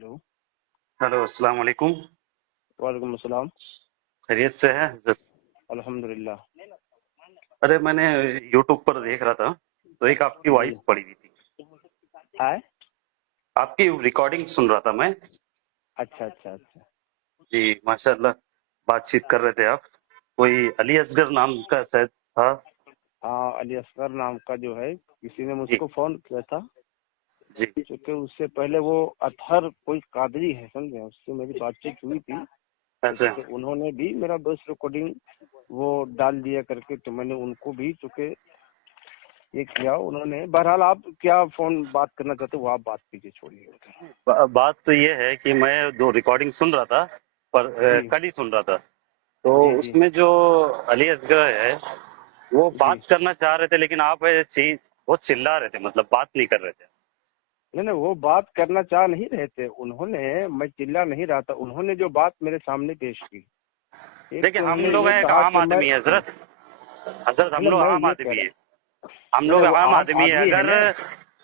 Hello. Hello, अस्सलाम वालेकुम। वालेकुम अस्सलाम। खैरियत से है हज़रत? अल्हम्दुलिल्लाह। अरे मैंने यूट्यूब पर देख रहा था तो एक आपकी जी। वॉइस पड़ी हुई थी। है। आपकी रिकॉर्डिंग सुन रहा था मैं। अच्छा अच्छा अच्छा। जी माशाल्लाह, बातचीत कर रहे थे आप। कोई अली असगर नाम का शायद था। हाँ, अली असगर नाम का जो है किसी ने जी मुझको फोन किया था। जी। क्योंकि उससे पहले वो अतहर कोई कादरी है, समझे, उससे मेरी बातचीत हुई थी। तो अच्छा। चूंकि उन्होंने भी मेरा वॉइस रिकॉर्डिंग वो डाल दिया करके, तो मैंने उनको भी चूंकि ये किया उन्होंने। बहरहाल आप क्या फोन बात करना चाहते हो वो आप बात कीजिए, छोड़िए। बात तो ये है कि मैं दो रिकॉर्डिंग सुन रहा था, पर जी कल ही सुन रहा था। तो जी जी उसमें जो अली असगर है वो जी। बात करना चाह रहे थे, लेकिन आप चीज बहुत चिल्ला रहे थे, मतलब बात नहीं कर रहे थे। नहीं नहीं, वो बात करना चाह नहीं रहे थे उन्होंने, मैं चिल्ला नहीं रहा था। उन्होंने जो बात मेरे सामने पेश की, एक देखिए, तो हम उन्होंने लोग ये हैं एक कहा आम कि मैं आदमी है हजरत। हजरत हम नहीं, लोग मैं आम ये कह आदमी रहा है। हम नहीं लोग नहीं, वो आम आम आदमी है। आदमी है ना। अगर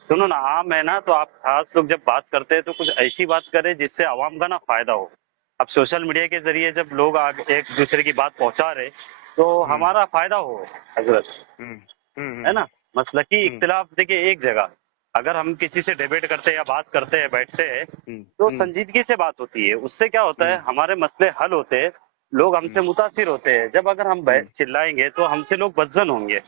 सुनो ना, आम है ना, तो आप खास लोग जब बात करते हैं तो कुछ ऐसी बात करें जिससे आवाम का ना फायदा हो। अब सोशल मीडिया के जरिए जब लोग आगे एक दूसरे की बात पहुंचा रहे तो हम्म हमारा फायदा हो हजरत, हम्म है हम्म ना। मसलकी हम्म इख्तिलाफ देखिए एक जगह, अगर हम किसी से डिबेट करते हैं या बात करते हैं, बैठते हैं, हम्म तो हम्म संजीदगी से बात होती है। उससे क्या होता है, हम्म हमारे मसले हल होते हैं, लोग हमसे हम्म मुतासिर होते हैं। जब अगर हम हम्म चिल्लाएंगे तो हमसे लोग बदजन होंगे,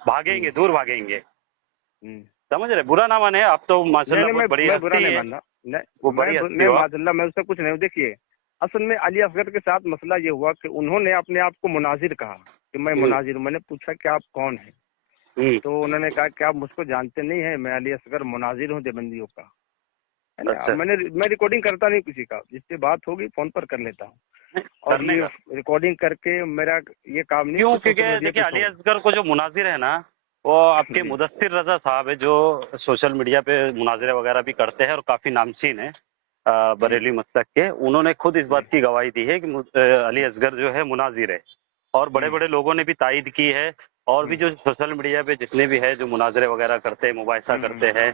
भागेंगे, हम्म दूर भागेंगे। हम्म। समझ रहे, बुरा ना माने, आप तो नहीं माशाल्लाह नहीं, बहुत बड़ी मैं बुरा हस्ती नहीं है। मान रहा। वो नहीं, बड़ी हस्ती मैं हो आप। माजल्ला, मैं उससे कुछ नहीं। देखिए, असल में अली असगर के साथ मसला ये हुआ कि उन्होंने अपने आप को मुनाजिर कहा कि मैं हम्म, मुनाजिर हूं। मैंने पूछा कि आप कौन हैं? हम्म, तो उन्होंने कहा कि आप मुझको जानते नहीं है, मैं अली असगर मुनाजिर हूँ देवबंदियों का, है ना। अब अच्छा। मैं रिकॉर्डिंग करता नहीं किसी का, जिससे बात होगी फोन पर कर लेता हूँ। और करने ये का रिकॉर्डिंग करके मेरा ये काम नहीं क्यों? कि क्योंकि सोशल मीडिया देखिए, पे अली छोड़ो। असगर को जो मुनाजिर है ना, वो आपके जी मुदस्सिर रजा साहब है, जो सोशल मीडिया पे मुनाजिरे वगैरह भी करते हैं और काफ़ी नामचीन है जी बरेली मसलक के। उन्होंने खुद इस जी। बात की गवाही दी है कि अली असगर जो है मुनाजिर है, और बड़े हम्म बड़े लोगों ने भी तायद की है। और भी हम्म जो सोशल मीडिया पे जितने भी है जो मुनाजरे वगैरह करते हैं, मुबाहिसा करते हम्म। हैं,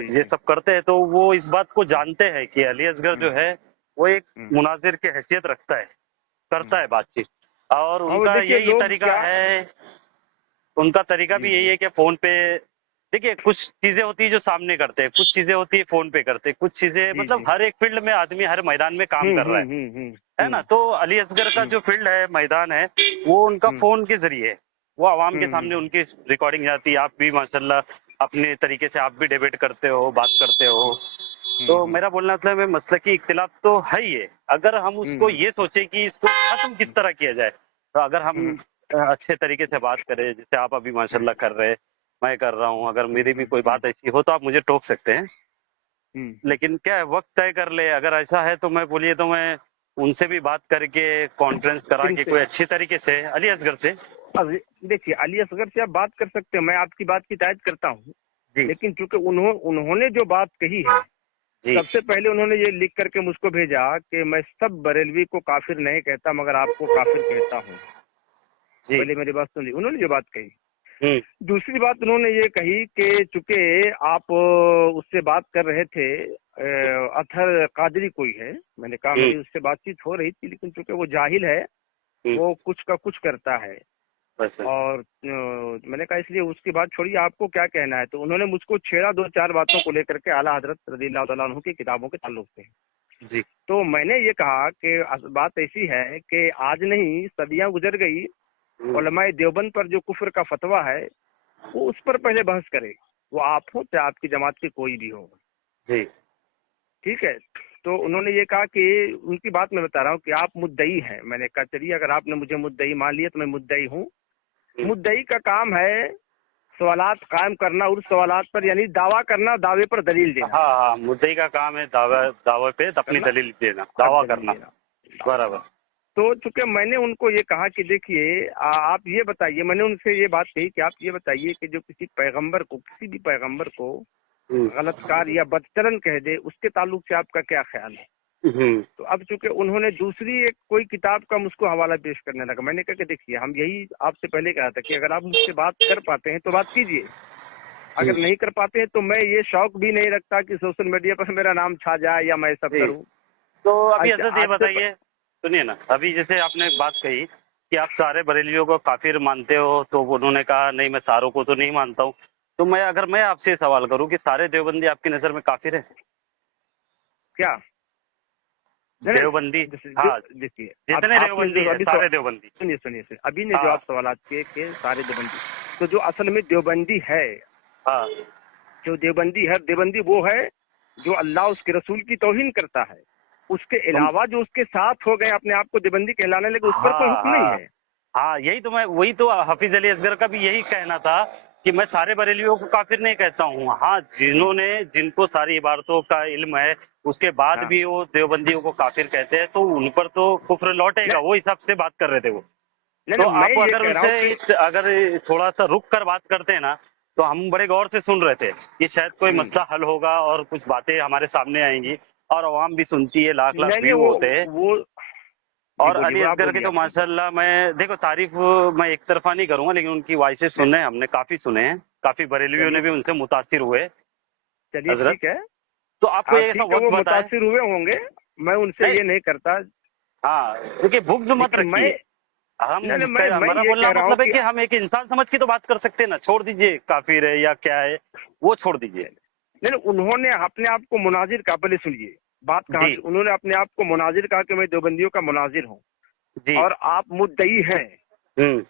जी ये जी। सब करते हैं, तो वो इस बात को हम्म जानते हैं कि अली असगर हम्म जो है वो एक हम्म मुनाजिर की हैसियत रखता है, करता हम्म। है बातचीत। और हाँ, वो उनका देखिए यही लोग तरीका क्या। है, उनका तरीका जी भी यही जी। है कि फ़ोन पे देखिए, कुछ चीज़ें होती है जो सामने करते हैं, कुछ चीज़ें होती है फ़ोन पे करते हैं, कुछ चीज़ें जी मतलब जी। हर एक फ़ील्ड में आदमी हर मैदान में काम कर रहा है ना। तो अली असगर का हम्म जो फ़ील्ड है, मैदान है, वो उनका हम्म फ़ोन के ज़रिए है। वो आवाम के सामने हम्म उनकी रिकॉर्डिंग जाती है। आप भी माशाल्लाह अपने तरीके से आप भी डिबेट करते हो, बात करते हो। तो हम्म मेरा बोलना मतलब है, मसलकी इख्तिलाफ तो है ही है। अगर हम उसको हम्म ये सोचें कि इसको ख़त्म किस तरह किया जाए, तो अगर हम हम्म अच्छे तरीके से बात करें, जैसे आप अभी हम्म माशाल्लाह कर रहे हैं, मैं कर रहा हूँ। अगर मेरी भी हम्म कोई हम्म बात ऐसी हो तो आप मुझे टोक सकते हैं। हम्म। लेकिन क्या है, वक्त तय कर ले। अगर ऐसा है तो मैं बोलिए तो मैं उनसे भी बात करके कॉन्फ्रेंस करा किन के से? कोई अच्छी तरीके से अली असगर से। अब देखिए, अली असगर से आप बात कर सकते हैं, मैं आपकी बात की तायद करता हूँ। जी लेकिन चूंकि उन्होंने जो बात कही है, जी सबसे पहले उन्होंने ये लिख करके मुझको भेजा कि मैं सब बरेलवी को काफिर नहीं कहता मगर आपको काफिर कहता हूँ। जी। पहले मेरी बात सुन ली, उन्होंने जो बात कही। हम्म दूसरी बात उन्होंने ये कही कि चूंकि आप उससे बात कर रहे थे, अतहर कादरी कोई है। मैंने कहा हम्म मेरी उससे बातचीत हो रही थी, लेकिन चूंकि वो जाहिल है, हम्म। वो कुछ का कुछ करता है। बस। और मैंने कहा इसलिए उसकी बात छोड़िए, आपको क्या कहना है? तो उन्होंने मुझको छेड़ा दो चार बातों को लेकर के, आला हजरत रज़ियल्लाहु तआला अन्हु की किताबों के ताल्लुक से। जी। तो मैंने ये कहा कि बात ऐसी है कि आज नहीं सदियां गुजर गई, उलमाए देवबंद पर जो कुफ्र का फतवा है वो उस पर पहले बहस करे, वो आप हो चाहे आपकी जमात के कोई भी हो। जी। ठीक है। तो उन्होंने ये कहा कि उनकी बात मैं बता रहा हूँ कि आप मुद्दई हैं। मैंने कहा चलिए, अगर आपने मुझे मुद्दई मान लिया तो मैं मुद्दई हूँ। मुद्दई का काम है सवालात कायम करना, उस सवालात पर यानी दावा करना, दावे पर दलील देना। हाँ हाँ, मुद्दई का काम है दावे पे अपनी करना दलील देना, और दावा दलील करना। देना, दावा बराबर। करना। तो चूंकि मैंने उनको ये कहा कि देखिए, आप ये बताइए, मैंने उनसे ये बात कही कि आप ये बताइए कि जो किसी पैगंबर को, किसी भी पैगंबर को हम्म गलतकार या बदचलन कह दे, उसके ताल्लुक से आपका क्या ख्याल है? हम्म तो अब चूंकि उन्होंने दूसरी एक कोई किताब का मुझको हवाला पेश करने लगा, मैंने कहा कि देखिए, हम यही आपसे पहले कहा था कि अगर आप मुझसे बात कर पाते हैं तो बात कीजिए, अगर नहीं कर पाते हैं तो मैं ये शौक भी नहीं रखता कि सोशल मीडिया पर मेरा नाम छा जाए या मैं सब जी। करूं। तो अभी आज हजरत ये आज से बताइए, सुनिए ना, अभी जैसे आपने बात कही कि आप सारे बरेलियों को काफिर मानते हो, तो उन्होंने कहा नहीं मैं सारों को तो नहीं मानता हूँ। तो मैं आपसे ये सवाल करूँ कि सारे देवबंदी आपकी नज़र में काफिर है? क्या नहीं देवबंदी, हाँ, देखिए जितने आपने देवबंदी जो है अभी सारे देवबंदी। सुनिए अभी ने जो हाँ, आप सवाल किए कि सारे देवबंदी, तो जो असल में देवबंदी है, हाँ, जो देवबंदी वो है जो अल्लाह उसके रसूल की तौहीन करता है। उसके तुम, अलावा जो उसके साथ हो गए अपने आप को देवबंदी कहलाने लगे, उस पर कोई हाँ, हुक्म नहीं हाँ, है। हाँ, वही तो हाफिज अली असगर का भी यही कहना था कि मैं सारे बरेलियों को काफिर नहीं कहता हूँ। हाँ, जिनको सारी इबारतों का इल्म है, उसके बाद हाँ भी वो देवबंदियों को काफिर कहते हैं, तो उन पर तो कुफ्र लौटेगा, नहीं वो हिसाब से बात कर रहे थे वो। नहीं तो नहीं, मैं आप ये अगर कह रहा हूँ कि अगर थोड़ा सा रुक कर बात करते हैं ना, तो हम बड़े गौर से सुन रहे थे कि शायद कोई मसला हल होगा और कुछ बातें हमारे सामने आएंगी, और आवाम भी सुनती है, लाख लाख नहीं व्यू होते हैं। वो जी और बोलिए, अली वो आप असगर की बोलिए, तो आप बोलिए। माशाल्लाह, मैं देखो तारीफ मैं एक तरफा नहीं करूंगा, लेकिन उनकी वॉइसेस नहीं, सुने हमने, काफी सुने हैं, काफी बरेलवियों ने चलिए भी उनसे मुतासिर हुए चलिए हजरत। ठीक है। तो आपको एक ऐसा ठीक है, वो वक्त बताएं। मुतासिर हुए होंगे, मैं उनसे नहीं, ये नहीं करता, हाँ, क्योंकि बुग्ज मत लेकिन मैं रखिए। नहीं नहीं मैं हमारा ये बोलना कह रहा हूँ मतलब है कि कि हम एक इंसान समझ के तो बात कर सकते हैं ना, छोड़ दीजिए काफिर है या क्या है, वो छोड़ दीजिए। नहीं नहीं, उन्होंने अपने आप को मुनाजिर कहा, पहले सुनिए बात कहाँ जी, से, उन्होंने अपने आप को मुनाजिर कहा कि मैं देवबंदियों का मुनाजिर हूँ, जी, और आप मुद्दई हैं। हम्म,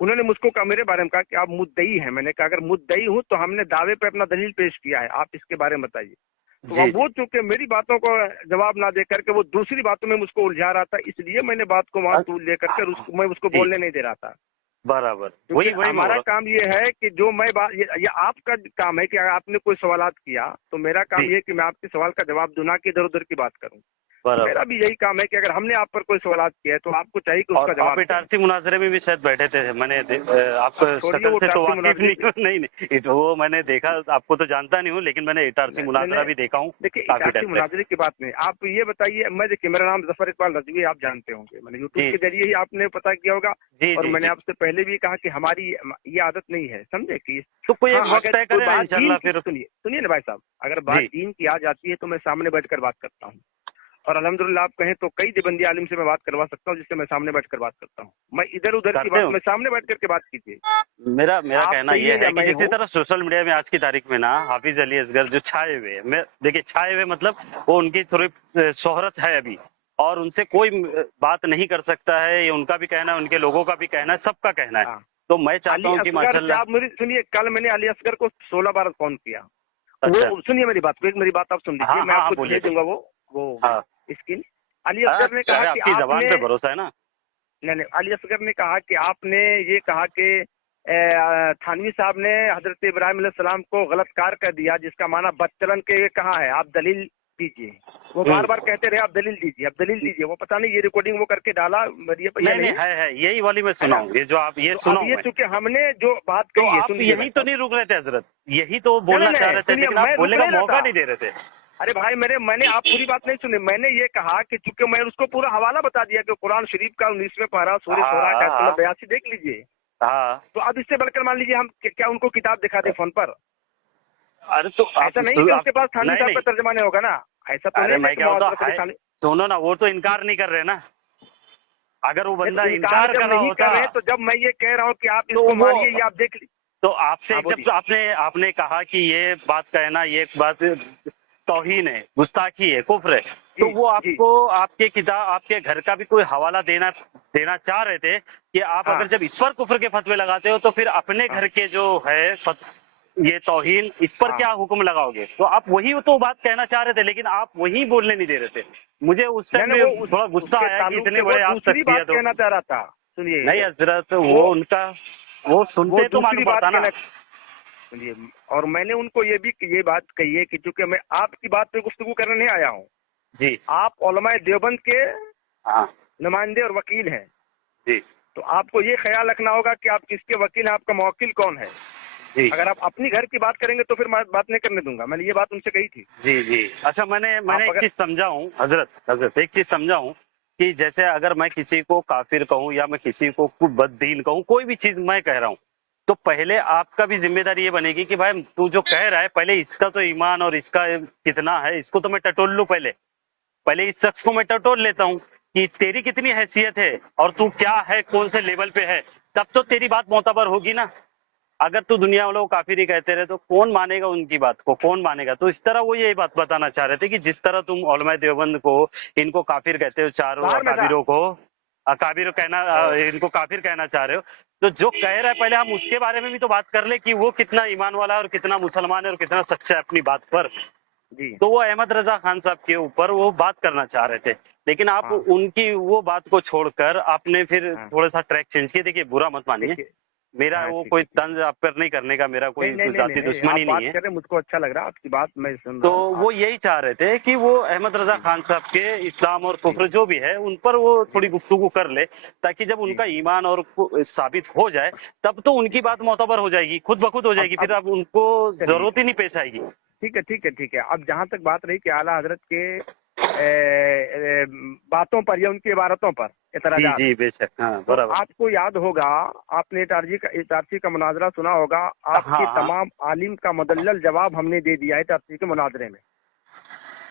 उन्होंने मुझको कहा, मेरे बारे में कहा कि आप मुद्दई हैं। मैंने कहा अगर मुद्दई हूँ तो हमने दावे पे अपना दलील पेश किया है, आप इसके बारे में बताइए। तो जी, अब वो जी, चूंकि मेरी बातों को जवाब ना दे करके वो दूसरी बातों में मुझको उलझा रहा था, इसलिए मैंने बात को वहां तूल लेकर के मैं उसको जी, बोलने नहीं दे रहा था। बराबर, क्योंकि वही वही मैं बोल हमारा रहा काम ये है कि जो मैं बात ये आपका काम है कि अगर आपने कोई सवालात किया तो मेरा हूँ। काम जी, ये है कि मैं आपके सवाल का जवाब दूं, ना कि इधर उधर की बात करूं। बराबर। मेरा भी यही काम है कि अगर हमने आप पर कोई सवालात किया है तो आपको चाहिए कि और उसका आप जवाब दें। इटारसी मुनाजरे में भी शायद बैठे थे, आप अब छोड़िए शक्ल वो से तो टारसी वाकिफ मुनाजरे नहीं हो। नहीं नहीं, वो मैंने देखा, आपको तो जानता नहीं हूँ, लेकिन मैंने इटारसी नहीं मुनाजरा नहीं, भी देखा हूँ देखिए काफी इटारसी टाइम से। मुनाजरे की बात नहीं, आप ये बताइए, मैं देखिए मेरा नाम जफर इकबाल रजवी, आप जानते होंगे, मैंने यूट्यूब जी, के जरिए ही आपने पता किया होगा। जी, और जी, मैंने जी। आपसे पहले भी कहा कि हमारी ये आदत नहीं है, समझे कि तो कोई एक हाँ वक्त अगर तय कोई करें ना, बात दीन इंशाल्लाह की, फिर। सुनिए सुनिए ना भाई साहब, अगर बात जी, दीन की आ जाती है तो मैं सामने बैठकर बात करता हूँ। और अल्हम्दुलिल्लाह आप कहें तो कई देवबंदी आलिम से मैं बात करवा सकता हूँ, जिससे मैं सामने बैठकर बात करता हूँ। मैं इधर उधर की करते बात, हो। मैं सामने बैठ करके बात कीजिए, मेरा मेरा आप कहना कहिए यह या है कि मैं जिस हूँ। तरह सोशल मीडिया में आज की तारीख में ना हाफिज अली असगर जो छाए हुए हैं, मैं देखिए छाए हुए मतलब वो उनकी थोड़ी शोहरत है अभी, और उनसे कोई बात नहीं कर सकता है, ये उनका भी कहना है, उनके लोगों का भी कहना है, सबका कहना है। हाँ, तो मैं चाहता अली हूँ कि असगर से माशाल्लाह। आप मेरी सुनिए, कल मैंने अली असगर को 16 बार फोन किया। अच्छा, वो सुनिए मेरी बात को, एक मेरी बात आप सुन लीजिए, हाँ, मैं हाँ, हाँ, आपको बोलिए भेज दूंगा बोलिए। वो हाँ, स्क्रीन। अली असगर ने कहा कि आपकी जबान आपने, पे भरोसा है ना। नहीं नहीं, अली असगर ने कहा कि आपने ये कहा कि थानवी साहब ने हजरत इब्राहिम अलैहिस्सलाम को गलत कार कर दिया, जिसका माना बदचलन के, ये कहाँ है, आप दलील दीजिए। वो बार बार कहते रहे आप दलील दीजिए, आप दलील दीजिए। वो पता नहीं ये रिकॉर्डिंग वो करके डाला मेरी पर या नहीं नहीं, नहीं, है यही वाली मैं है सुना ना। हूँ, ये जो आप ये तो सुना अब हूँ ये मैं। चूंकि हमने जो बात तो कही है, आप सुन लीजिए भाई यही तो साहब। नहीं रुक रहे थे हजरत, यही तो नहीं बोलना नहीं चाह नहीं, रहे थे, सुनिए, लेकिन मैं आप रुक बोलने का नहीं रहा मौका था। नहीं दे रहे थे। अरे भाई मैंने आप पूरी बात नहीं सुनी। मैंने ये कहा कि चूंकि मैं उसको पूरा हवाला बता दिया कि कुरान शरीफ का 19वें पारा सूरह शूरा का हाँ, 82 देख लीजिए। हाँ। तो अब इससे बढ़कर मान लीजिए हम क्या उनको किताब दिखा दे फोन पर। अरे तो ऐसा नहीं कि उनके पास थानवी नहीं साहब नहीं, का तर्जमा नहीं होगा ना, ऐसा तो अरे नहीं है मैं कि क्या होता मुआज़रत अली है, थानवी। सुनो ना, वो तो इनकार नहीं कर रहे ना। अगर वो नहीं तो बंदा इनकार इनकार जब कर रहा नहीं कर होता रहे हैं, तो जब मैं ये कह रहा हूँ कि आप तो इसको वो, मानिए, ये आप देख लीजिए। तो आपसे हाँ जब बोलिए। आपने कहा कि ये बात कहना, ये एक बात तौहीन है, गुस्ताखी है, कुफ्र है, तो जी वो जी, आपको आपके किताब, आपके घर का भी कोई हवाला देना चाह रहे थे कि आप हाँ अगर जब इस पर कुफ्र के फतवे लगाते हो तो फिर अपने हाँ घर के जो है ये तौहीन, इस पर हाँ। क्या हुक्म लगाओगे। तो आप वही तो बात कहना चाह रहे थे, लेकिन आप वही बोलने नहीं दे रहे थे। मुझे उस नहीं टाइम नहीं, में वो थोड़ा गुस्सा उसके आया कि ताल्लुक से इतने वो बड़े आप दूसरी बात शख्सियत हो। कहना चाह रहा था। नहीं सुनिए, हजरत, वो वो उनका, वो वो सुनते तो दूसरी मालूम बात पड़ता ना। कहना, सुनिए, और मैंने उनको ये बात कही है कि चूंकि मैं आपकी बात पे गुफ्तगू करने नहीं आया हूँ, जी, आप उलमाए देवबंद के हाँ, नुमाइंदे और वकील हैं, जी, तो आपको ये ख्याल रखना होगा कि आप किसके वकील हैं, आपका मौकिल कौन है। जी, अगर आप अपनी घर की बात करेंगे तो फिर मैं बात नहीं करने दूंगा, मैंने ये बात उनसे कही थी। जी, जी। अच्छा, मैंने आप एक अगर, चीज़ समझा हूँ हजरत, एक चीज़ समझा हूँ कि जैसे अगर मैं किसी को काफिर कहूँ या मैं किसी को बददीन कहूँ, कोई भी चीज़ मैं कह रहा हूँ, तो पहले आपका भी जिम्मेदारी ये बनेगी कि भाई तू जो कह रहा है पहले इसका तो ईमान और इसका कितना है इसको तो मैं टटोल लूँ, पहले इस शख्स को मैं टटोल लेता हूँ कि तेरी कितनी हैसियत है और तू क्या है, कौन से लेवल पे है, तब तो तेरी बात मोतबर होगी ना। अगर तू दुनिया वालों को काफिर ही कहते रहे तो कौन मानेगा, उनकी बात को कौन मानेगा। तो इस तरह वो यही बात बताना चाह रहे थे कि जिस तरह तुम उलमाए देवबंद को इनको काफिर कहते हो, चारों बाहर में था। अकाबिरों को अकाबिर कहना, इनको काफिर कहना चाह रहे हो, तो जो कह रहा है पहले हम उसके बारे में भी तो बात कर ले कि वो कितना ईमान वाला है और कितना मुसलमान है और कितना सच्चा है अपनी बात पर। जी तो वो अहमद रजा खान साहब के ऊपर वो बात करना चाह रहे थे, लेकिन आप हाँ। उनकी वो बात को छोड़कर आपने फिर हाँ। थोड़ा सा ट्रैक चेंज किया। देखिए बुरा मत मानिए, देखिए, मेरा हाँ, वो ठीक कोई है, ठीक। तंज आप पर नहीं करने का मेरा कोई नहीं नहीं नहीं जाति नहीं, दुश्मनी आप बात नहीं है। कर रहे हैं, मुझको अच्छा लग रहा है आपकी बात, मैं सुन तो रहा हूँ। वो यही चाह रहे थे कि वो अहमद रजा खान साहब के इस्लाम और कुफ्र जो भी है उन पर वो थोड़ी गुफ्तगू कर ले, ताकि जब उनका ईमान और साबित हो जाए तब तो उनकी बात मोतबर हो जाएगी, खुद ब खुद हो जाएगी, फिर अब उनको जरूरत ही नहीं पेश आएगी। ठीक है ठीक है ठीक है। अब जहाँ तक बात रही कि आला हजरत के बातों पर या उनकी इबारतों पर जी एतराजात, जी बेशक, हाँ तो बराबर। आपको याद होगा, आपने इटारसी का मुनाजरा सुना होगा, आपके हाँ, हाँ। तमाम आलिम का मुदल्लल जवाब हमने दे दिया है इटारसी के मुनाजरे में,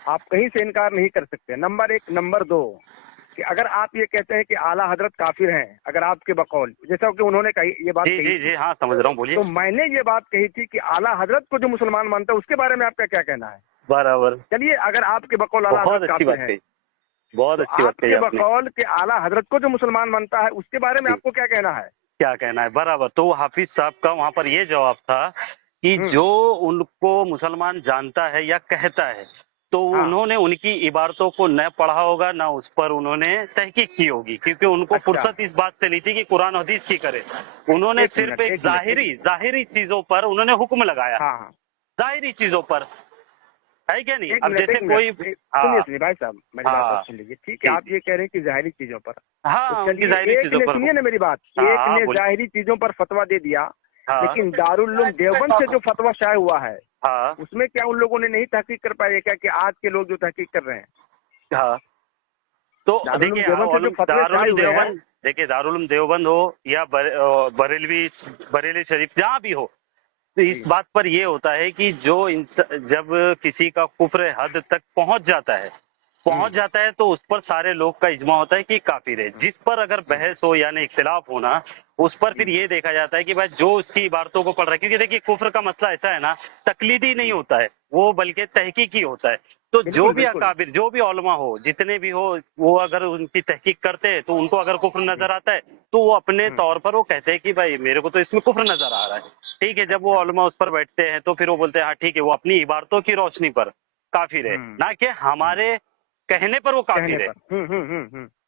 आप कहीं से इनकार नहीं कर सकते। नंबर एक। नंबर दो कि अगर आप ये कहते हैं कि आला हजरत काफिर हैं, अगर आपके बकौल, जैसा कि उन्होंने कही ये बात जी कही जी थी, जी हाँ समझ रहा हूँ, बोलिए। तो मैंने ये बात कही थी कि आला हजरत को जो मुसलमान मानता है उसके बारे में आपका क्या कहना है? बराबर, चलिए, अगर आपके बकौल आला बहुत हजरत अच्छी काफिर बात हैं, कही, बहुत तो अच्छी बात कही आपके आपने। बकौल के आला हजरत को जो मुसलमान मानता है उसके बारे में आपको क्या कहना है? क्या कहना है, बराबर। तो हाफिज साहब का वहाँ पर ये जवाब था कि जो उनको मुसलमान जानता है या कहता है तो हाँ। उन्होंने उनकी इबारतों को न पढ़ा होगा, न उस पर उन्होंने तहकीक की होगी, क्योंकि उनको अच्छा। फुर्सत इस बात से नहीं थी कि कुरान हदीस की करे। उन्होंने एक सिर्फ मिनट, एक एक मिनट। जाहिरी चीजों पर उन्होंने हुक्म लगाया, हाँ हाँ, जाहिरी चीजों पर, है क्या नहीं। एक अब मिनट जैसे एक कोई, मिनट, हाँ सुनिए भाई साहब, मेरी बात आप सुन लीजिए। ठीक है, जी, आप ये कह रहे हैं कि जाहिरी चीजों पर, हाँ तो उनकी चलिए, जाहिरी एक चीजों ने, पर सुनिए ना मेरी बात, हाँ, एक हाँ, ने बोलिए। जाहिरी चीजों पर फतवा दे दिया, हाँ लेकिन दारुल उलूम देवबंद से जो फतवा शाये हुआ है हाँ उसमें क्या उन लोगों ने नहीं तहकीक कर पाए क्या, कि आज के लोग जो तहकीक कर रहे हैं? हाँ। तो दारुल उलूम देखिए देवबंद से जो फतवे शाये दारुल हुए हैं, देवबंद, देखिए दारुल उलूम देवबंद हो या बरेलवी शरीफ जहाँ भी हो, तो इस बात पर ये होता है कि जब किसी का कुफ्र हद तक पहुंच जाता है तो उस पर सारे लोग का इज्मा होता है कि काफिर है। जिस पर अगर बहस हो यानी इख्तिलाफ होना, उस पर फिर ये देखा जाता है कि भाई जो उसकी इबारतों को पढ़ रहा है, क्योंकि देखिए कुफ्र का मसला ऐसा है ना, तकलीदी नहीं होता है वो, बल्कि तहकीकी होता है। तो जो बिल्कुल भी बिल्कुल। अकाबिर, जो भी उलमा हो, जितने भी हो, वो अगर उनकी तहकीक करते हैं तो उनको अगर कुफ्र नजर आता है तो वो अपने तौर पर वो कहते हैं कि भाई मेरे को तो इसमें कुफ्र नजर आ रहा है। ठीक है, जब वो उलमा उस पर बैठते हैं तो फिर वो बोलते हैं हाँ ठीक है, वो अपनी इबारतों की रोशनी पर काफिर है, ना कि हमारे कहने पर वो काफिर है।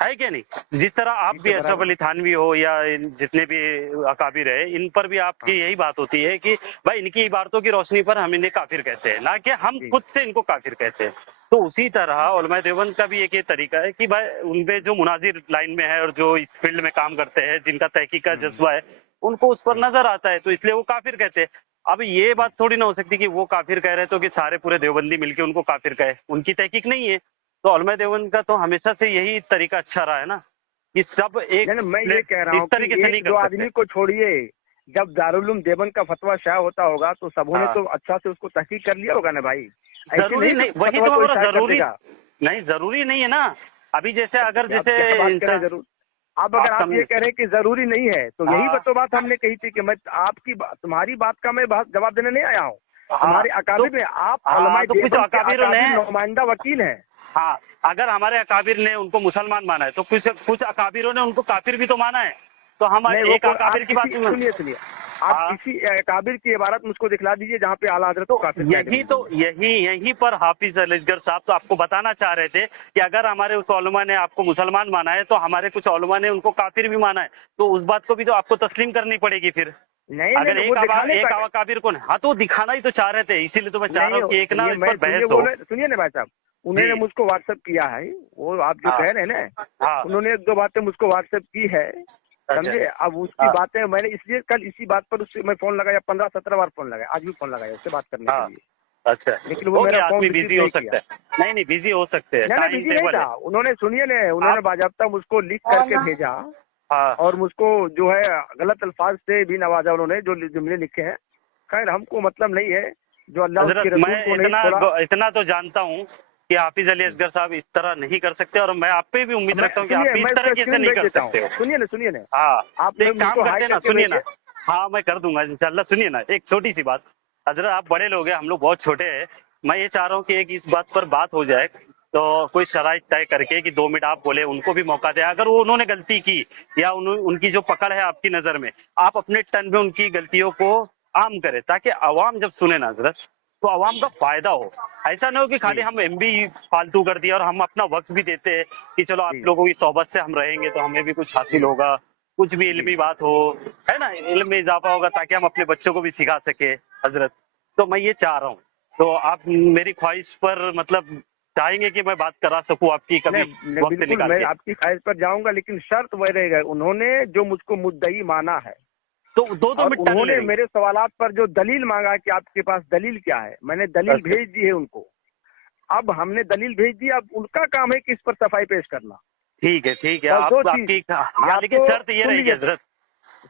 है क्या नहीं। जिस तरह आप भी अशरफ अली थानवी हो या जितने भी अकाबिर है, इन पर भी आपकी यही बात होती है कि भाई इनकी इबारतों की रोशनी पर हम इन्हें काफिर कहते हैं, ना कि हम खुद से इनको काफिर कहते हैं। तो उसी तरह उलमाए देवबंद का भी एक ये तरीका है कि भाई उनपे जो मुनाजिर लाइन में है और जो इस फील्ड में काम करते हैं, जिनका तहकीक का जज्बा है, उनको उस पर नजर आता है तो इसलिए वो काफिर कहते हैं। अब ये बात थोड़ी ना हो सकती कि वो काफिर कह रहे तो कि सारे पूरे देवबंदी मिलके उनको काफिर कहे, उनकी तहकीक नहीं है। तो उलमाए देवबंद का तो हमेशा से यही तरीका अच्छा रहा है ना कि सब एक, मैं ये कह रहा हूँ इस तरीके से नहीं कि दो कर आदमी सकते। को छोड़िए, जब दारुल उलूम देवबंद का फतवा शाये होता होगा तो सबों ने हाँ। तो अच्छा से उसको तहकीक कर लिया होगा ना भाई। ऐसे जरूरी नहीं, वही फतवा तो कोई मैं शाये कर जरूरी देगा। नहीं, जरूरी नहीं है ना। अभी जैसे अगर आप क्या बात करें जरूर, अब अगर आप ये कह रहे हैं कि जरूरी नहीं है तो यही तो बात हमने कही थी कि मैं तुम्हारी बात का मैं जवाब देने नहीं आया हूँ। हमारे अकाबिर में आप उलमाए तो कुछ देवबंद के अकाबिरों ने, अकाबिर नुमाइंदा वकील हैं। हाँ अगर हमारे अकाबिर ने उनको मुसलमान माना है तो कुछ अकाबिरों ने उनको काफिर भी तो माना है। तो हम एक अकाबिर की बात सुनिए, आप किसी अकाबिर की इबारत मुझको दिखला दीजिए जहाँ पे आला हजरत को काफिर यहीं पर हाफिज अली असगर साहब तो आपको बताना चाह रहे थे कि अगर हमारे उस उलमा ने आपको मुसलमान माना है तो हमारे कुछ उलमा ने उनको काफिर भी माना है, तो उस बात को भी तो आपको तस्लीम करनी पड़ेगी फिर। नहीं अगर नहीं, एक अकाबिर को, हाँ तो दिखाना ही तो चाह रहे थे, इसीलिए तो मैं चाह रहा हूँ कि एक ना इस पर बहस हो। सुनिए ना भाई साहब, उन्होंने मुझको व्हाट्सएप किया है, वो आप जो कह रहे हैं ना, उन्होंने एक दो बातें मुझको व्हाट्सएप की है, समझे। अब उसकी बातें मैंने इसलिए कल इसी बात पर उससे मैं फोन लगाया, 15-17 बार फोन लगाया, आज भी फोन लगाया उससे बात करने के लिए। अच्छा, लेकिन वो मेरा फोन बिजी हो सकता है। नहीं बिजी हो सकते हैं, बिजी नहीं था। उन्होंने, सुनिए ना, उन्होंने बाजाब्ता मुझको लिख करके भेजा हाँ और मुझको जो है गलत अल्फाज से भी नवाजा उन्होंने, जो जुमले लिखे हैं। खैर हमको मतलब नहीं है, जो अल्लाह उसके हजरत, रसूल मैं को नहीं थोड़ा। इतना तो जानता हूँ कि हाफिज अली असगर साहब इस तरह नहीं कर सकते, और मैं आप पे भी उम्मीद मैं रखता हूँ कि आप सुनिए, भी मैं इस तरह उसका कैसे स्क्रीन नहीं भेज कर देता सकते हूँ, हो। सुनिए ना। हाँ, आप तो एक काम मुझको हाई करते हैं ना, करके सुनिए ना। भेजिए। हाँ, मैं कर दूंगा इंशाल्लाह। सुनिए ना, एक छोटी सी बात। हजरत, आप बड़े लोग हैं, हम लोग बहुत छोटे हैं। मैं ये चाह रहा हूँ कि एक इस बात पर बात हो जाए, तो कोई शराइत तय करके कि 2 मिनट आप बोले, उनको भी मौका दें। अगर वो उन्होंने गलती की या उनकी जो पकड़ है आपकी नज़र में, आप अपने टर्न में उनकी गलतियों को आम करें, ताकि अवाम जब सुने ना हजरत, तो अवाम का फायदा हो। ऐसा ना हो कि खाली जी हम एमबी फालतू कर दिया, और हम अपना वक्त भी देते हैं कि चलो आप जी लोगों की सोहबत से हम रहेंगे तो हमें भी कुछ हासिल जी होगा, कुछ भी जी इल्मी बात हो, है ना, इल्म में इजाफा होगा, ताकि हम अपने बच्चों को भी सिखा सके हजरत। तो मैं ये चाह रहा हूँ, तो आप मेरी ख्वाहिश पर मतलब चाहेंगे कि मैं बात करा सकूँ आपकी कभी नहीं नहीं, वक्त बिल्कुल निकाल मैं के? आपकी ख्वाहिश पर जाऊंगा, लेकिन शर्त वह रहेगा, उन्होंने जो मुझको मुद्दई माना है तो 2-2 और मिनट टाइम ले उन्होंने लेंगे। मेरे सवालात पर जो दलील मांगा कि आपके पास दलील क्या है, मैंने दलील अच्छा, भेज दी है उनको। अब हमने दलील भेज दी, अब उनका काम है कि इस पर सफाई पेश करना। ठीक है, बस दो आप चीज, आपकी, हाँ, या लेकिन तो शर्त ये रहेगी हजरत।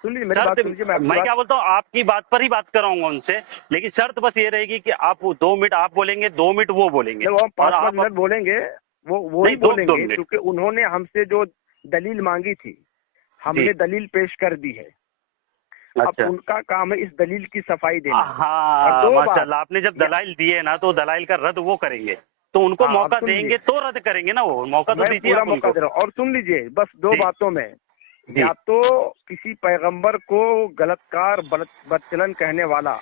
सुन लीजिए मेरी शर्त, बात, सुन लीजिए मैं आपकी मैं बात। क्या बोलता हूँ, आपकी बात पर ही बात कराऊंगा उनसे, लेकिन शर्त बस ये रहेगी कि आप 2 मिनट आप बोलेंगे, 2 मिनट वो बोलेंगे, जब हम और 5-5 आप मिनट बोलेंगे, वो ही नहीं, 2 बोलेंगे, मिनट। क्योंकि उन्होंने हमसे जो दलील मांगी थी, जी, हमने दलील पेश कर दी है। अब अच्छा। उनका काम है इस दलील की सफाई देना। और हाँ, दो बात, माशाल्लाह, आपने जब या दलाइल दिए ना, तो दलाइल का रद्द वो करेंगे, तो उनको हाँ अब मौका सुन लीजिए, देंगे तो रद्द करेंगे ना, वो मौका तो मैं दीजिए पूरा आप मौका उनको। दे रहा हूँ, और सुन लीजिए बस दो जी, बातों में, जी, या तो किसी पैगंबर को गलतकार बदचलन कहने वाला,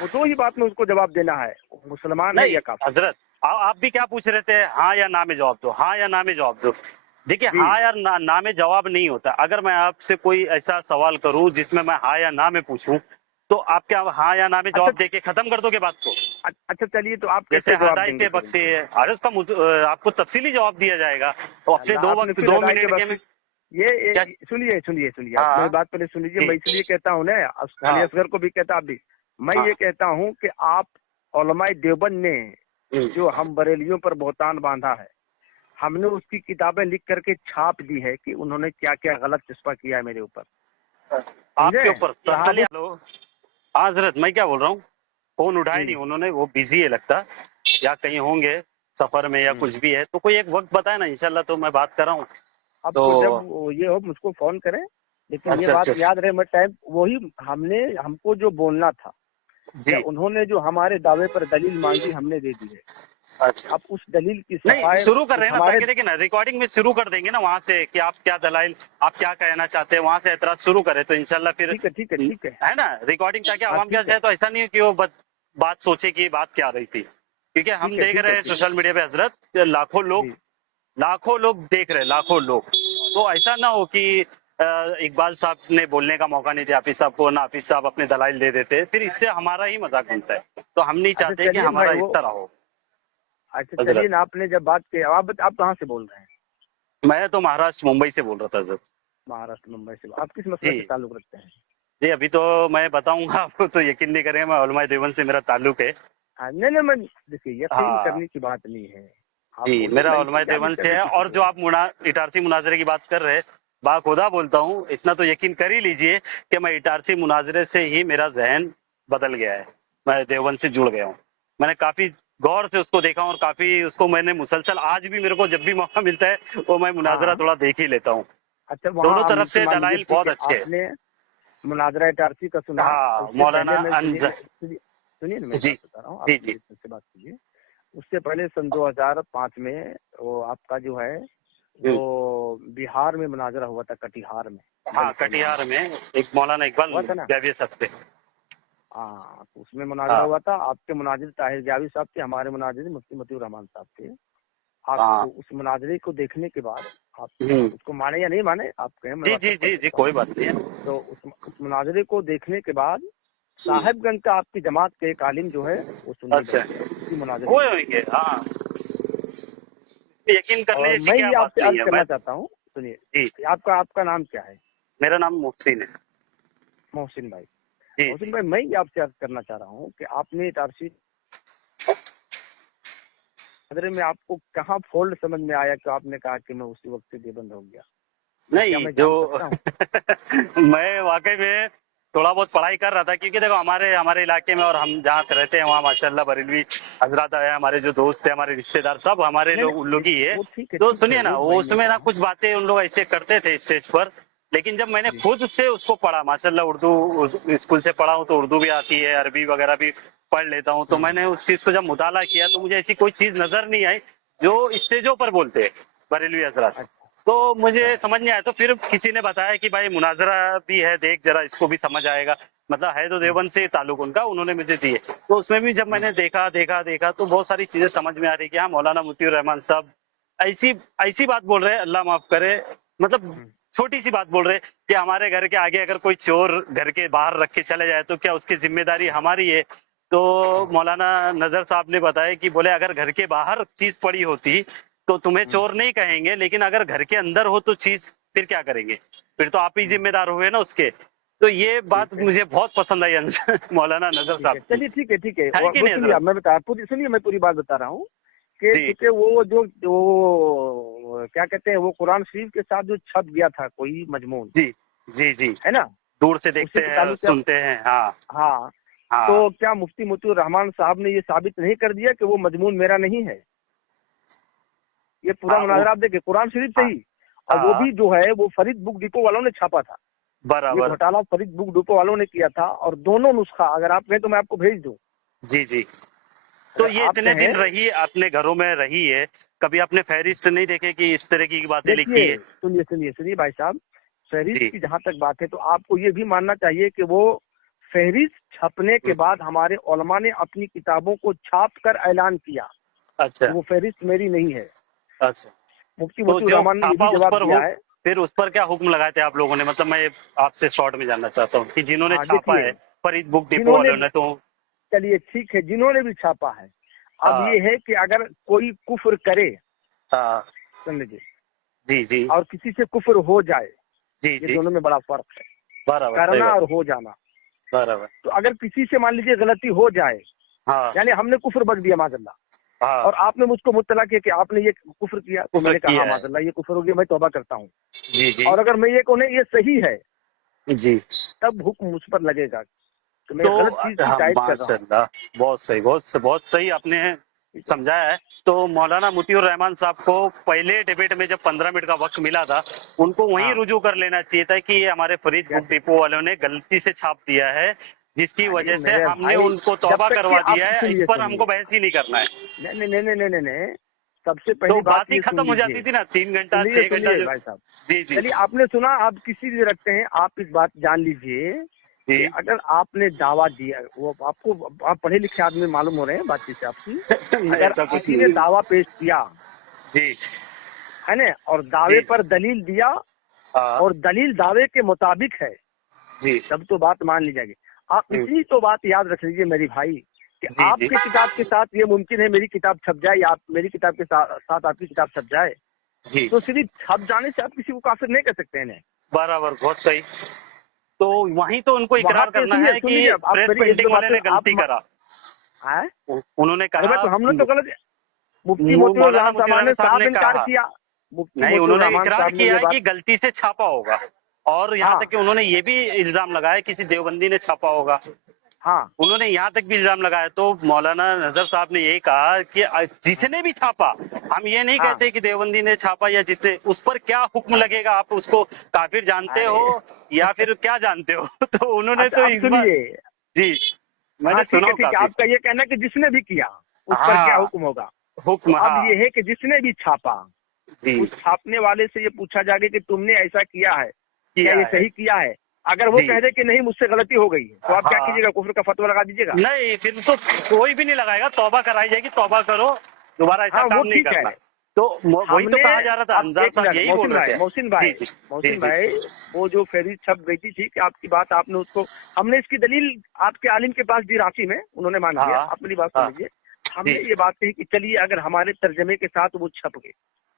वो दो ही बात में उसको जवाब देना है, वो मुसलमान है नहीं या काफिर। हजरत, आप भी क्या पूछ रहे थे, हाँ या ना में जवाब दो, हाँ या ना में जवाब दो। देखिए, जी हाँ या ना में जवाब नहीं होता। अगर मैं आपसे कोई ऐसा सवाल करूं जिसमें मैं हाँ या ना में पूछूं, तो आप क्या हाँ या ना में अच्छा जवाब देके खत्म कर दोगे बात को? अच्छा, चलिए तो आप जैसे कैसे जवाब हदाई देंगे से फिर बख्शे उनको? है, अरे उसका आपको तफसीली जवाब दिया जाएगा, तो अपने अल्लाह, दो आपने वक्त फिर 2 हदायत के मिनट के में बख्शिश, क्या? सुनिए सुनिए सुनिए, आप मेरी हाँ, बात पहले सुन लीजिए। जी, मैं इसलिए कहता हूँ ना, अली हाँ, असगर को भी कहता, आप भी, मैं हाँ, ये कहता हूँ कि आप उलमाए देवबंद ने जो हम बरेलियों पर बहुतान बांधा है, हमने उसकी किताबें लिख करके छाप दी है कि उन्होंने क्या क्या गलत चस्पा किया है मेरे ऊपर, आपके समझे? ऊपर साहब, तसल्ली। हेलो, हाँ हजरत, मैं क्या बोल रहा हूँ, फोन उठाए नहीं जी उन्होंने, वो बिजी है लगता, या कहीं होंगे सफर में या कुछ भी है, तो कोई एक वक्त बताए ना, इंशाल्लाह तो मैं बात कर रहा हूँ। अब तो तो जब ये हो मुझको फोन करें, लेकिन ये अच्छा, बात अच्छा, याद रहे, मैं टाइम वही, हमने हमको जो बोलना था या जी, उन्होंने जो हमारे दावे पर दलील मांगी, हमने दे दी है। अच्छा, अब उस दलील की नहीं सफाई शुरू कर उस रहे हैं ना, हमारे, ताकि देखिए ना, रिकॉर्डिंग में शुरू कर देंगे ना वहां से कि आप क्या दलाइल, आप क्या कहना चाहते हैं, वहां से एतराज शुरू करें तो इंशाल्लाह फिर, ठीक है ठीक है ठीक है, है ना, रिकॉर्डिंग, ताकि हाँ आवाम क्या ठीक है जाए, तो ऐसा नहीं हो कि वो बात सोचे कि बात क्या रही थी, क्योंकि हम ठीक है देख ठीक रहे है हैं ठीक सोशल मीडिया पे हजरत, जी लाखों लोग देख रहे हैं, लाखों लोग। तो ऐसा ना हो कि इकबाल साहब ने बोलने का मौका नहीं दिया हाफिज साहब को, ना हाफिज साहब अपने दलाइल दे देते, फिर इससे हमारा ही मजाक बनता है, तो हम नहीं अच्छा चाहते कि चलिए हमारा भाई इस वो, तरह हो अच्छा चलिए हजरत। ना, आपने जब बात की, आप कहाँ से बोल रहे हैं? मैं तो महाराष्ट्र मुंबई से बोल रहा था हजरत। महाराष्ट्र मुंबई से। आप किस मसलक से जी, ताल्लुक रखते हैं? जी, अभी तो मैं बताऊंगा आपको तो यकीन नहीं करेंगे, मैं उलमाए देवबंद से मेरा ताल्लुक है। हाँ नहीं नहीं, मैं देखिए यकीन हाँ, करने की बात नहीं है, आप जी, बोलिए, मेरा मैं इससे उलमाए क्या देवबंद से दिक्कत है है, किसी और जो को। आप इटारसी मुनाजरे की बात कर रहे हैं, बाखुदा बोलता हूँ, इतना तो यकीन कर ही लीजिए कि मैं इटारसी मुनाजरे से ही मेरा जहन बदल गया है, मैं देवबंद से जुड़ गया हूँ। मैंने काफी गौर से उसको देखा हूँ, और काफी उसको मैंने मुसलसल, आज भी मेरे को जब भी मौका मिलता है वो मैं हाँ मुनाजरा हाँ, थोड़ा देख ही लेता हूँ। अच्छा दोनों वहाँ तरफ मुझसे से मान लीजिए, दलाइल ठीक बहुत है, अच्छे हैं। आपने मुनाजरा टारसी का सुना, हाँ, उससे मौलाना पहले मैं, सुनिए अनजर। सुनिए सुनिए ना, मेरी जी, बात बता रहा हूँ, आप जी, जी, मेरे से बात कीजिए। उससे पहले सन 2005 में वो आपका जो है, वो बिहार में मुनाजरा हुआ था, कटिहार में, हाँ, मुसलमानों कटिहार का, में एक मौलाना इकबाल हुआ था ना? जाविद साहब से। हाँ, तो उसमें मुनाजरा हाँ, हुआ था। आपके मुनाजिर ताहिर जावेद साहब थे, हमारे मुनाजिर मुफ्ती मतीउर रहमान साहब थे। आप हाँ, तो उस मुनाजरे को देखने के बाद, आप हम्म, उसको माने या नहीं माने, आप कहें, मैं जी, व्हाट्सएप जी, कर जी, जी, सकता हूँ। कोई बात नहीं है। तो उस मुनाजरे को देखने के बाद साहिबगंज का आपकी जमात के एक आलिम जो है, वो सुन्नी अच्छा, बन गए उसी मुनाजरे वो में। होंगे, हाँ, यकीन करने और जैसी मैं क्या ये बात आपसे नहीं अर्ज है। मैं, करना चाहता हूँ, जी, सुनिए, आपका आपका नाम क्या है? मेरा नाम मोहसिन है। मोहसिन भाई। जी, मोहसिन जी, भाई, मैं ये आपसे अर्ज करना चाह रहा हूँ कि आपने टारसी मुनाजरे में आपको कहाँ फॉल्ट समझ में आया कि आपने कहा कि मैं उसी वक्त से देबंद हो गया? नहीं मैं जो जान सकता हूँ? मैं वाकई में थोड़ा बहुत पढ़ाई कर रहा था, क्योंकि देखो हमारे हमारे इलाके में और हम जहाँ रहते हैं वहाँ माशाल्लाह बरेलवी हजरात है, हमारे जो दोस्त है, हमारे रिश्तेदार, सब हमारे नहीं लोग उन लोग नहीं, ही है। वो ठीक है, तो ठीक है, सुनिए ना, वो वो मैं नहीं उसमें कह ना रहा हूँ। कुछ बातें उन लोग ऐसे करते थे स्टेज पर, लेकिन जब मैंने जी खुद से उसको पढ़ा, माशाल्लाह उर्दू स्कूल से पढ़ा हूँ तो उर्दू भी आती है, अरबी वगैरह भी पढ़ लेता हूँ, तो मैंने उस चीज़ को जब मुताला किया तो मुझे ऐसी कोई चीज़ नजर नहीं आई जो स्टेजों पर बोलते हैं बरेलवी हजरात। अच्छा तो मुझे अच्छा समझ नहीं आया, तो फिर किसी ने बताया कि भाई मुनाजरा भी है, देख जरा इसको भी समझ आएगा, मतलब है तो हम्म, देवबंद से ताल्लुक उनका, उन्होंने मुझे दिए। तो उसमें भी जब हम्म, मैंने देखा देखा देखा तो बहुत सारी चीजें समझ में आ रही कि हाँ, मौलाना मुतीउर रहमान साहब ऐसी ऐसी बात बोल रहे हैं, अल्लाह माफ करे, मतलब हम्म, छोटी सी बात बोल रहे हैं कि हमारे घर के आगे अगर कोई चोर घर के बाहर रख के चले जाए तो क्या उसकी जिम्मेदारी हमारी है। तो हम्म, मौलाना नजर साहब ने बताया कि बोले अगर घर के बाहर चीज पड़ी होती तो तुम्हें हम्म, चोर नहीं कहेंगे, लेकिन अगर घर के अंदर हो तो चीज फिर क्या करेंगे, फिर तो आप ही हम्म, जिम्मेदार हुए ना उसके। तो ये बात ठीक है, मुझे बहुत पसंद आई मौलाना नजर ठीक साहब है, की। चलिए ठीक है, ठीक है। है कि वो नहीं सुनिए, अब हजरत? मैं बता पूरी सुनिए, मैं पूरी बात बता रहा हूँ कि जी चूंकि वो जो क्या कहते हैं, वो कुरान शरीफ के साथ जो छप गया था कोई मजमून, जी जी जी। है ना, दूर से उसी देखते के हैं ताल्लुक से सुनते हैं, हाँ हाँ, हाँ। तो क्या मुफ्ती मोतीउर रहमान साहब ने ये साबित नहीं कर दिया कि वो मजमून मेरा नहीं है? ये पूरा हाँ मुनाजरा आप देखिए, कुरान शरीफ से हाँ ही। और वो हाँ, भी जो है वो फरीद बुक डिपो वालों ने छापा था। ये बराबर। घोटाला फरीद बुक डिपो वालों ने किया था, और दोनों नुस्खा अगर आप कहें तो मैं आपको भेज दूं, जी जी। तो अगर ये आप इतने दिन कहें। रही अपने घरों में रही है, कभी आपने फहरिस्त नहीं देखे कि इस तरह की बातें लिखी देखिए, है? सुनिए सुनिए सुनिए भाई साहब, फहरिस्त जी। की जहां तक बात है तो आपको ये भी मानना चाहिए कि वो फहरिस्त छपने के हम्म, बाद हमारे उलमा ने अपनी किताबों को छाप कर ऐलान किया कि अच्छा वो फहरिस्त मेरी नहीं है। अच्छा। मुफ्ती तो मोतीउर जो रहमान ने ये भी छापा उस जवाब पर दिया हो, है। फिर उस पर क्या हुक्म लगाए थे आप लोगों ने, मतलब मैं आपसे शॉर्ट में जानना चाहता हूँ कि जिन्होंने हाँ छापा है देखिए, फरीद बुक डिपो जिन्होंने, वालों ने, तो चलिए ठीक है, जिन्होंने भी छापा है, अब हाँ ये है कि अगर कोई कुफ्र करे, हाँ, सुन लीजिए, जी जी और किसी से कुफ्र हो जाए, जी ये जी, दोनों में बड़ा फर्क है, बराबर, सही करना बात, और हो जाना। बराबर, तो अगर किसी से मान लीजिए गलती हो जाए, हाँ यानी हमने कुफ्र बक दिया माजल्ला, हाँ, और आपने मुझको मुत्तला किया कि आपने ये कुफ्र किया, तो कुफर मैंने कहा हाँ किया है, माजल्ला ये कुफ्र हो गया, मैं तौबा करता हूँ। जी जी और अगर मैं ये कहूँ नहीं ये सही है, जी। तब हुक्म मुझ पर लगेगा कि मैं तो गलत चीज की हाँ, तायद कर रहा हूँ। माशाल्लाह, बहुत सही, बहुत सही आपने ठीक है। समझाया है। तो मौलाना मुतीउर रहमान साहब को पहले डिबेट में जब 15 मिनट का वक्त मिला था, उनको वहीं हाँ, रुजू कर लेना चाहिए था कि ये हमारे फरीद क्या बुक चीज? डिपो वालों ने गलती से छाप दिया है, जिसकी अरे वजह से मेरे हमने भाई, उनको जब तौबा तक कि करवा आप दिया है, इस सुनिए पर हमको सुनिए, बहस ही नहीं करना है। नहीं नहीं नहीं नहीं नहीं नहीं, सबसे तो पहली बात बात ही ये सुन खत्म हो लीजिए, जाती थी ना, 3 घंटा सुनिए 6 घंटा सुनिए जो। भाई साहब, जी जी चलिए आपने सुना, आप किसी भी रखते हैं, आप इस बात जान लीजिए कि जी। अगर आपने दावा दिया, वो आपको, आप पढ़े लिखे आदमी मालूम हो रहे हैं बातचीत से आपकी, नहीं, अगर ऐसा कुछ किसी ने नहीं। दावा पेश किया जी है ना, और दावे जी पर दलील दिया, हाँ और दलील दावे के मुताबिक है, जी तब तो बात मान ली जाएगी। आप इतनी तो बात याद रख लीजिए मेरी भाई, कि जी जी आपके किताब के साथ ये मुमकिन है मेरी किताब छप जाए, या आप मेरी किताब के साथ आपकी किताब छप जाए, जी, तो सिर्फ छप जाने से आप किसी को काफिर नहीं कर सकते हैं। बराबर, बहुत सही। तो वहीं तो उनको वहां इकरार पे करना सुनिए है सुन कि लीजिए, आप प्रेस मेरी एक दो प्रिंटिंग वाले बातें ने आप गलती करा। आए। उन्होंने अरे भाई, कहा, तो हमने तो गलत, मुफ्ती मोतीउर मौलाना रहमान मुतीउर साहब ने रहमान साहब साफ ने इनकार कहा, किया, मुफ्ती नहीं मोतीउर उन्होंने रहमान इकरार साहब ने किया ये है बात, कि गलती से छापा होगा, और यहाँ हाँ तक कि उन्होंने ये भी इल्जाम लगाया किसी देवबंदी ने छापा होगा, हाँ उन्होंने यहाँ तक भी इल्जाम लगाया। तो मौलाना नजर साहब ने यही कहा कि हाँ जिसने भी छापा, हम ये नहीं हाँ, कहते कि देवबंदी ने छापा या जिसने, उस पर क्या हुक्म लगेगा, आप उसको काफिर जानते अरे हो या फिर क्या जानते हो तो उन्होंने अच्छा तो आप इस बार, सुनिए, जी हाँ मैंने ठीक सुना है हूँ ठीक है, काफी। आपका ये कहना है कि जिसने भी किया उस पर क्या हाँ, हुक्म होगा। तो हुक्म, अब हाँ ये है कि जिसने भी छापा, जी, उस छापने वाले से ये पूछा जाएगा कि तुमने ऐसा किया है, क्या किया ये है, सही किया है? अगर वो जी, कह दे कि नहीं मुझसे गलती हो गई है, तो आप क्या हाँ, कीजिएगा, कुफ्र का फतवा लगा दीजिएगा? नहीं फिर तो कोई भी नहीं लगाएगा, तौबा कराई जाएगी, तौबा करो, दोबारा ऐसा हाँ वो काम नहीं ठीक है। करना। तो वही तो हमने, कहा जा रहा था, आप अंजार एक साहब मिनट, यही बोल रहे थे। जी जी जी मोहसिन जी भाई, वो जो फहरिस्त छप गई थी, ठीक है आपकी बात, आपने उसको, हमने इसकी दलील आपके आलिम के पास दी रांची में, उन्होंने मान लिया। हाँ आप मेरी बात सुन हाँ, लीजिए, जी हमने ये बात कही कि चलिए अगर हमारे तर्जमे के साथ वो छप गए,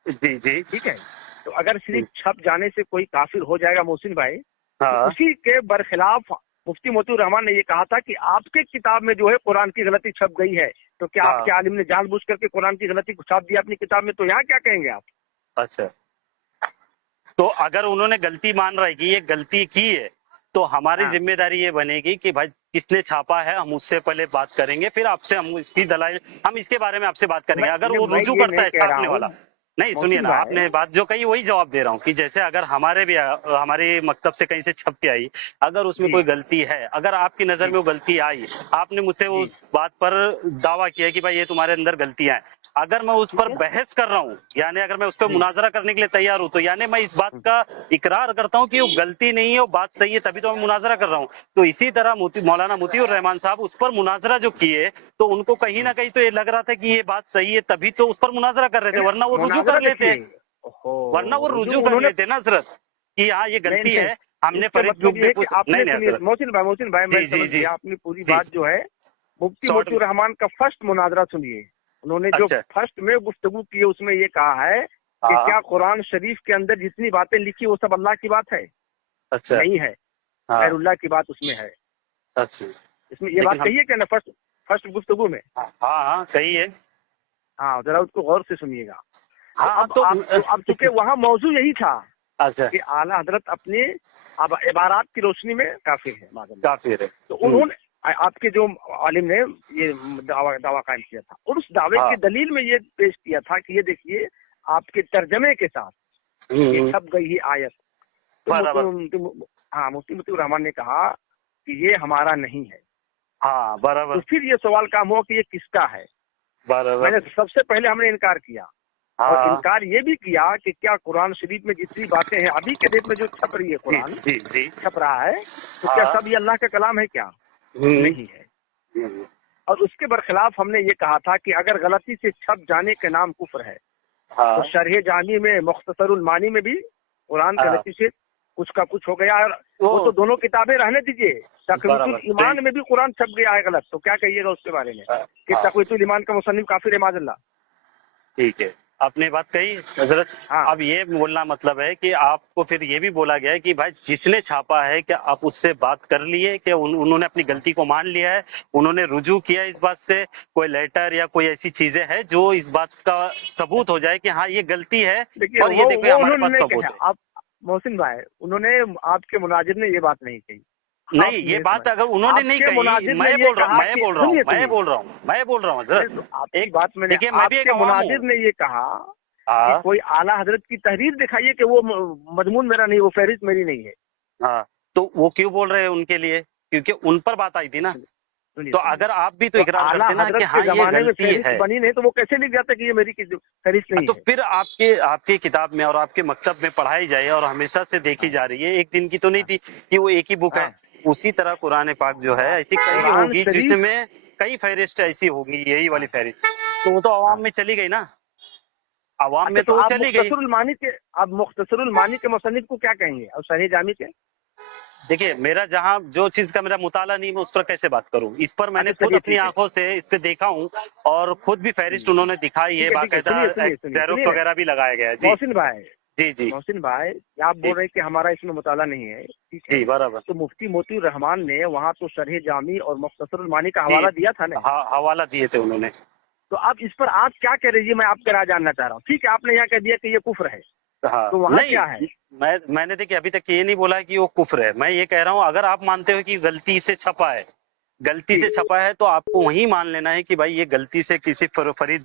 जी जी, ठीक है, तो अगर सिर्फ छप जाने से कोई काफिर हो जाएगा मोहसिन भाई, तो हाँ उसी के बरखिलाफ मुफ्ती मोतीउर रहमान ने ये कहा था कि आपके किताब में जो है कुरान की गलती छप गई है, तो क्या हाँ, आपके आलिम ने जानबूझ करके कुरान की गलती को छाप दिया अपनी किताब में? तो यहाँ क्या कहेंगे आप? अच्छा। तो अगर उन्होंने गलती मान रहा है कि ये गलती की है, तो हमारी हाँ जिम्मेदारी ये बनेगी कि भाई किसने छापा है, हम उससे पहले बात करेंगे, फिर आपसे हम इसकी दलाइल, हम इसके बारे में आपसे बात करेंगे। अगर वो मैं रुजू ये करता नहीं है कह रहा छापने हूँ वाला, नहीं सुनिए मोहसिन ना, भाई। आपने बात जो कही वही जवाब दे रहा हूँ कि जैसे अगर हमारे भी हमारी मकतब से कहीं से छप के आई, अगर उसमें जी कोई गलती है, अगर आपकी नजर जी में वो गलती आई, आपने मुझसे जी उस बात पर दावा किया कि भाई ये तुम्हारे अंदर गलतियां हैं, अगर मैं उस ठीक पर है बहस कर रहा हूँ, यानी अगर मैं उस पर जी मुनाजरा करने के लिए तैयार हूँ, तो यानी मैं इस बात का इकरार करता हूँ कि वो गलती नहीं है, वो बात सही है, तभी तो मैं मुनाजरा कर रहा हूँ। तो इसी तरह मौलाना मोतीउर रहमान साहब उस पर मुनाजरा जो किए, तो उनको कहीं ना कहीं तो ये लग रहा था कि ये बात सही है, तभी तो उस पर मुनाजरा कर रहे थे, वरना वो रुजू मुनाजरा कर लेते, देखिए। ओहो, वरना वो रुजू रुजू कर उन्होंने लेते ना हजरत, कि हाँ ये नहीं गलती नहीं, है, हमने इसका फरीद मतलब बुक ये है डिपो कि से, आपने नहीं नहीं सुनिए हजरत, मोहसिन भाई मैं जी जी समझ जी गया अपनी पूरी जी, बात जो है। मुफ्ती शॉर्ट में, मोतीउर रहमान का फर्स्ट मुनाजरा सुनिए। उन्होंने जो अच्छा, फर्स्ट में गुफ्तगू की है उसमें ये कहा है कि हाँ, क्या कुरान शरीफ के अंदर जितनी बातें लिखी वो सब अल्लाह की बात है? अच्छा, नहीं है, हाँ, खैरुल्लाह की बात उसमें है। अच्छा, इसमें ये बात लेकिन हम, कही है क्या ना फर्स्ट फर्स्ट गुफ्तगू में? हाँ हाँ सही है, हाँ जरा उसको गौर से सुनिएगा। तो हाँ अब तो अब चूंकि वहाँ मौजू यही था अच्छा, कि आला हजरत अपने अब इबारात की रोशनी में काफिर है माज़अल्लाह। काफिर है, तो उन्होंने आपके जो आलिम ने ये दावा कायम किया था और उस दावे हाँ, की दलील में ये पेश किया था कि ये देखिए आपके तर्जमे के साथ ये हम्म, छप गई ही आयत। बराबर, हाँ मुफ्ती मोतीउर रहमान ने कहा कि ये हमारा नहीं है। हाँ तो बराबर, फिर ये सवाल काम हुआ कि ये किसका है। बराबर, मैंने सबसे पहले हमने इनकार किया और हाँ, इनकार ये भी किया कि क्या कुरान शरीफ में जितनी बातें हैं अभी के डेट में जो छप रही है जी कुरान जी जी, छप रहा है तो क्या हाँ, सब ये अल्लाह का कलाम है क्या? हम्म, नहीं है। और उसके बरखिलाफ हमने ये कहा था कि अगर गलती से छप जाने के नाम कुफ्र है तो हाँ, शरह जामी में मुख्तसरुल मानी में भी कुरान हाँ, गलती से कुछ का कुछ हो गया और वो वो तो दोनों किताबें रहने दीजिए, तकवीतुल बराबर, ईमान में भी कुरान छप गया है गलत, तो क्या कहिएगा उसके बारे में कि हाँ, तकवीतुल ईमान का मुसन्निफ काफिर है माज़अल्लाह। ठीक है, आपने बात कही हजरत। हाँ अब ये बोलना मतलब है कि आपको फिर ये भी बोला गया है कि भाई जिसने छापा है, क्या आप उससे बात कर लिए कि उन्होंने अपनी हाँ। गलती को मान लिया है, उन्होंने रुजू किया इस बात से, कोई लेटर या कोई ऐसी चीजें है जो इस बात का सबूत हो जाए कि हाँ ये गलती है, देखिए और ये देखो ये वो हमारे उन्होंने पास नहीं सबूत कहा। है। आप मोहसिन भाई उन्होंने आपके मुनाजिर ने ये बात नहीं कही। आप नहीं, ये मेरी बात समझ अगर उन्होंने नहीं आपके कही, मुनाजिर ने मैं ये बोल रहा हूँ, कहा मैं कि बोल रहा हूँ, सुनिए मैं सुनिए बोल रहा हूँ, मैं बोल रहा हूँ नहीं हजरत। तो आपकी एक, बात मैंने देखिए मैं भी एक आपके अवाम हूँ, मुनाजिर ने ये कहा कि हाँ, कोई आला हजरत की तहरीर दिखाइए कि वो मजमून मेरा नहीं, वो फहरिस्त मेरी नहीं है। हाँ, तो वो क्यों बोल रहे हैं उनके लिए, क्योंकि उन पर बात आई थी ना। सुनिए तो सुनिए, अगर आप भी तो तो इकरार आला करते ना हजरत कि के हाँ ये जमाने में गलती फहरिस्त है, बनी नहीं तो वो कैसे लिख जाता कि ये मेरी फहरिस्त नहीं तो है? फिर आपके आपकी किताब में और आपके मकतब में पढ़ाई जाए और हमेशा से देखी हाँ जा रही है, एक दिन की तो नहीं हाँ थी कि वो एक ही बुक है। हाँ। उसी तरह कुरान पाक जो है ऐसी कई कुरान होगी शरीफ। जिसमें कई फहरिस्त ऐसी होगी, यही वाली हाँ फहरिस्त, तो वो तो हाँ। अवाम में चली गई ना, अवाम अच्छा में तो तो वो आप चली गई। मुख्तसरुल मानी के मुसन्निफ को क्या कहेंगे और शरह जामी के? देखिए मेरा जहाँ जो चीज का मेरा मुताला नहीं, मैं उस पर कैसे बात करूं, इस पर मैंने अच्छा खुद चलिए अपनी ठीक है। आंखों से इस पे देखा हूं, और खुद भी फहरिस्त उन्होंने दिखाई है, ठीक है बाकायदा सुनिए सुनिए सुनिए जेरोक्स सुनिए वगैरह भी लगाया गया है जी। मोहसिन भाई जी जी मोहसिन भाई क्या आप जी बोल रहे हैं कि हमारा इसमें मुताला नहीं है? ठीक है। जी बराबर, तो मुफ्ती मोती रहमान ने वहाँ तो शरह जामी और मुख्तसरुल मानी का जी, हवाला दिया था ना। हवाला दिए थे उन्होंने। तो अब इस पर आप क्या कह रही है, मैं आपका राय जानना चाह रहा हूँ। ठीक है आपने यहाँ कह दिया कि ये कुफ्र है, हाँ तो वहाँ नहीं, क्या है? मैंने देखिए अभी तक ये नहीं बोला कि वो कुफ्र है, मैं ये कह रहा हूँ अगर आप मानते हो कि गलती से छपा है, गलती जी से छपा है, तो आपको वही मान लेना है कि भाई ये गलती से किसी फरीद